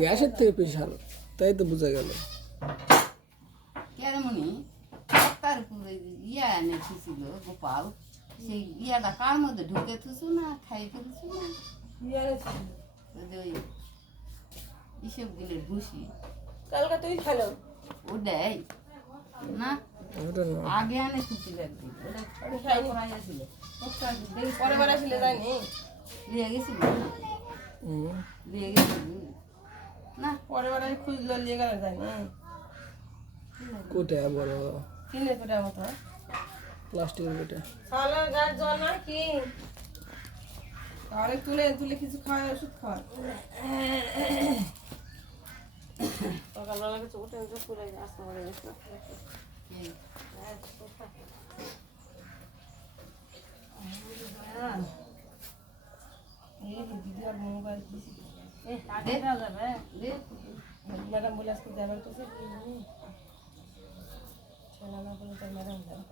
গ্যাসের থেকে প্রেশার, তাই তো বোঝা গেল। কেরমনি তার উপরে ইয়া এনে থুছিল গোপাল, সেই ইয়াটা কার মধ্যে ঢুকে থুসু না খাই ফেলছু না ওই ইসব গিলের ভুসি কালকে তুই খেলো ও দেয় না, ওটা না, আগে আনে থুছিল একদিন ওটা ছিল পরে বার আসলে যায়নি লিয়ে গেছিল না, হুম। লিয়ে গেছিল না, পরে বার খুঁজলো নিয়ে গেল যায়নি কোটা বড় কিনে কোটা মতো প্লাস্টিকের কোটা। সালার গাছ জল না কি তাহলে তুলে তুলে কিছু খাওয়া ওষুধ খাওয়া সকালবেলা কিছু উঠে উঠে পুরে আসতে পড়ে গেছে দিদি আর মোবাইল ম্যাডাম বলে আজকে যাবার তো ছেলে না বলে তার ম্যাডাম যাবে